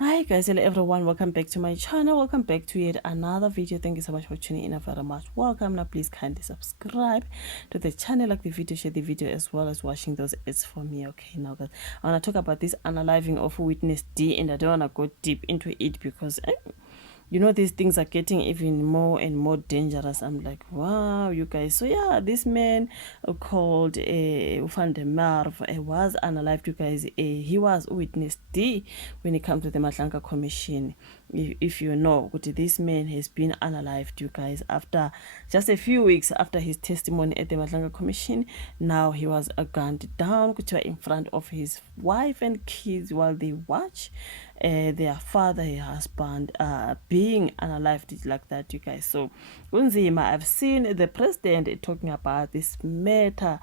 Hi guys, hello everyone, welcome back to my channel, welcome back to yet another video. Thank you so much for tuning in, very much welcome. Now please kindly subscribe to the channel, like the video, share the video, as well as watching those ads for me. Okay, now guys, I want to talk about this unaliving of Witness D, and I don't want to go deep into it because you know, these things are getting even more and more dangerous. I'm like, wow, you guys. So yeah, this man called Van der Merwe was unalived, you guys. He was Witness D when it comes to the Mahlanka Commission. If you know, but this man has been unalived, you guys, after just a few weeks after his testimony at the Mahlanka Commission. Now he was gunned down in front of his wife and kids while they watch their father, her husband, being unalived like that, you guys. So Unzima, I've seen the president talking about this matter.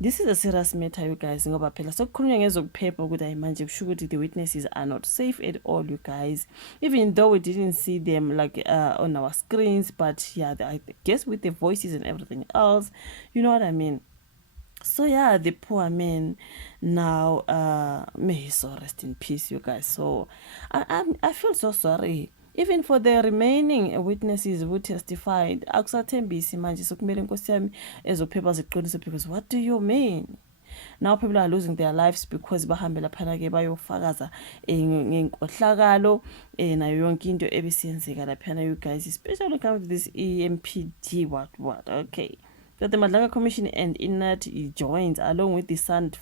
This is a serious matter, you guys. Ngoba phela sokukhulunywa ngezokuphepha ukuthi ayimanje kusho ukuthi the witnesses are not safe at all, you guys. Even though we didn't see them like on our screens, but yeah, I guess with the voices and everything else, you know what I mean. So yeah, the poor man now, may he so rest in peace, you guys. So I feel so sorry even for the remaining witnesses who testified. Akusathembisi manje sokumele Nkosi yami ezophepha ziqinise, because what do you mean? Now people are losing their lives because bahambe laphana ke bayofakaza ngenkohlakalo nayo yonke into ebisiyenzeka laphana, you guys, especially when it comes to this EMPD what. Okay, that the Madlaga Commission and INAT joins along with the South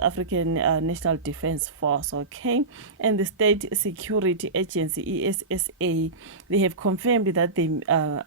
African National Defence Force, okay, and the State Security Agency, ESSA. They have confirmed that they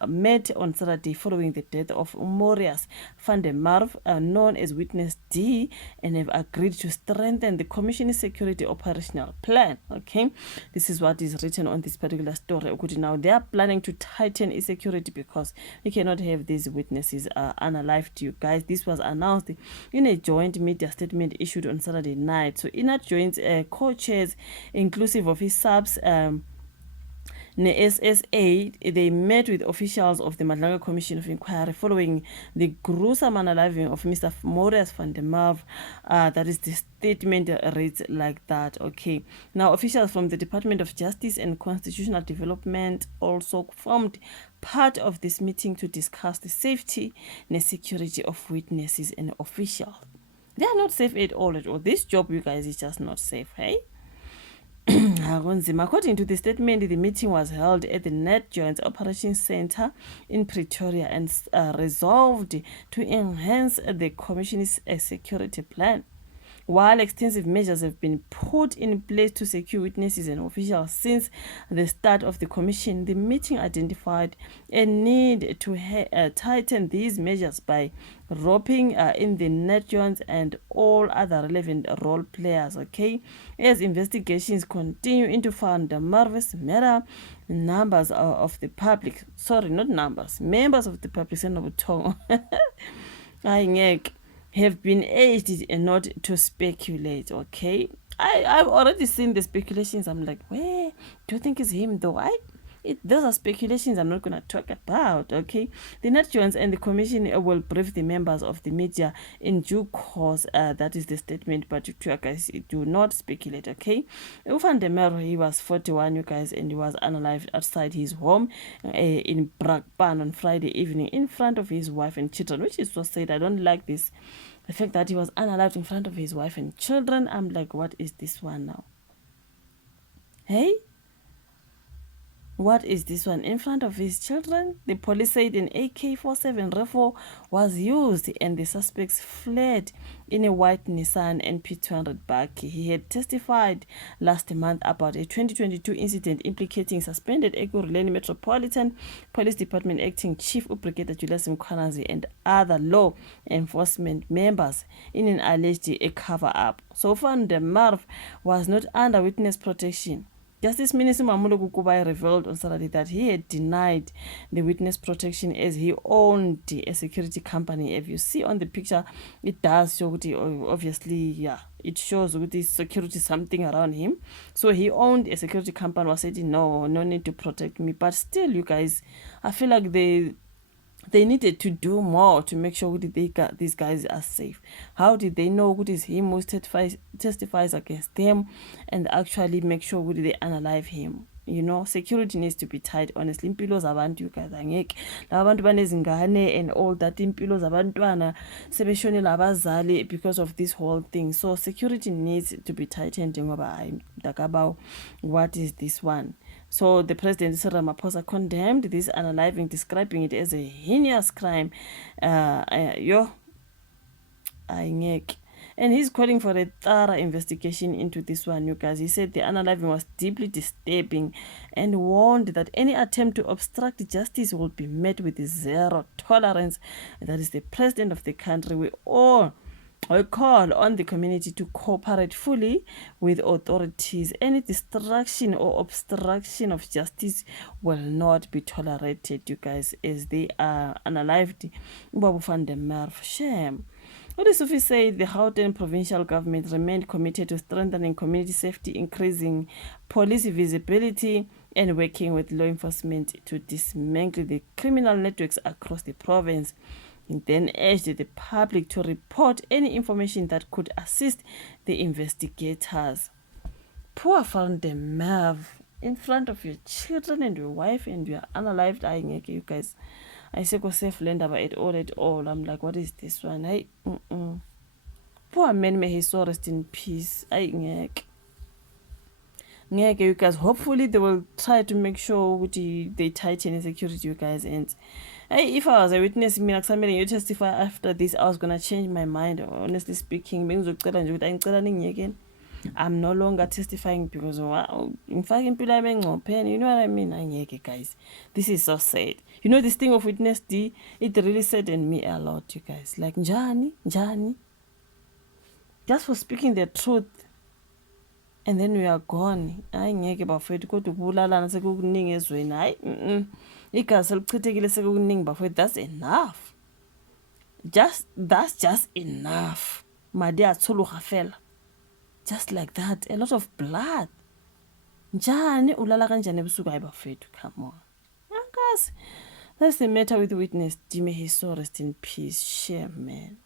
met on Saturday following the death of Marius van der Merwe, known as Witness D, and have agreed to strengthen the Commission's security operational plan, okay. This is what is written on this particular story. Now they are planning to tighten its security because we cannot have these witnesses unalived, you guys. This was announced in a joint media statement issued on Saturday night. So INAT joins co-chairs inclusive of his subs, SSA, they met with officials of the Madlaga Commission of Inquiry following the gruesome unaliving of Mr. Marius van der Merwe. That is the statement reads like that, okay. Now, officials from the Department of Justice and Constitutional Development also formed part of this meeting to discuss the safety and security of witnesses and officials. They are not safe at all. This job, you guys, is just not safe, hey? According to the statement, the meeting was held at the Net Joint Operations Center in Pretoria and resolved to enhance the Commission's security plan. While extensive measures have been put in place to secure witnesses and officials since the start of the commission, the meeting identified a need to tighten these measures by roping in the NetJoins and all other relevant role players, okay? As investigations continue into Van der Merwe's matter, members of the public, members of the public, have been urged not to speculate, okay? I've already seen the speculations. I'm like, where do you think it's him though? Those are speculations I'm not going to talk about, okay? The NetJoins and the commission will brief the members of the media in due course. That is the statement, but you guys do not speculate, okay? Van der Merwe, he was 41, you guys, and he was unalived outside his home in Brakpan on Friday evening in front of his wife and children, which is so sad. I don't like this. The fact that he was unalived in front of his wife and children, I'm like, what is this one now? Hey? What is this one? In front of his children? The police said an AK-47 rifle was used and the suspects fled in a white Nissan NP200 Bakkie. He had testified last month about a 2022 incident implicating suspended Ekurhuleni Metropolitan Police Department Acting Chief Brigadier Julius Mkhwanazi and other law enforcement members in an alleged cover-up. So Van der Merwe was not under witness protection. Justice Minister Mamulo Kukubai revealed on Saturday that he had denied the witness protection as he owned a security company. If you see on the picture, it does show, obviously, yeah, it shows with the security something around him. So he owned a security company, was saying, no need to protect me. But still, you guys, I feel like they needed to do more to make sure that these guys are safe. How did they know what is him who testifies against them, and actually make sure that they unalive him? You know, security needs to be tight. Honestly, impilo zabantu, you guys, angeke laba bantu banezingane and all that, impilo zabantwana sebeshonela abazali because of this whole thing. So security needs to be tightened. What is this one? So the president, Cyril Ramaphosa, condemned this unaliving, describing it as a heinous crime. And he's calling for a thorough investigation into this one, you guys. He said the unaliving was deeply disturbing and warned that any attempt to obstruct justice will be met with zero tolerance. And that is the president of the country. We call on the community to cooperate fully with authorities. Any distraction or obstruction of justice will not be tolerated, you guys, as they are unalived. Babu van der Merwe, shame. What is Sufi said the Gauteng provincial government remained committed to strengthening community safety, increasing police visibility, and working with law enforcement to dismantle the criminal networks across the province. He then urged the public to report any information that could assist the investigators. Poor Van der Merwe, in front of your children and your wife, and you are unalived. You guys, I say go safe land about it all. I'm like, what is this one? Poor man, may his soul rest in peace. You guys, hopefully they will try to make sure they tighten the security, you guys. And if I was a witness, you testify after this, I was gonna change my mind. Honestly speaking, I'm no longer testifying because in fact, you know what I mean? Guys, this is so sad. You know, this thing of witness D, it really saddened me a lot, you guys. Like, Njani, just for speaking the truth, and then we are gone. Ayingeke bafethu kodwa ukubulalana sekukuningi ezweni. Hayi, igazi elichithekile sekukuningi bafethu. That's enough. That's just enough. Madi athuluga fela. Just like that, a lot of blood. Njani ulala kanjani ebusuku? Hayi bafethu, come on. Angazi. That's the matter with witness D. May his soul rest in peace. Shame, man.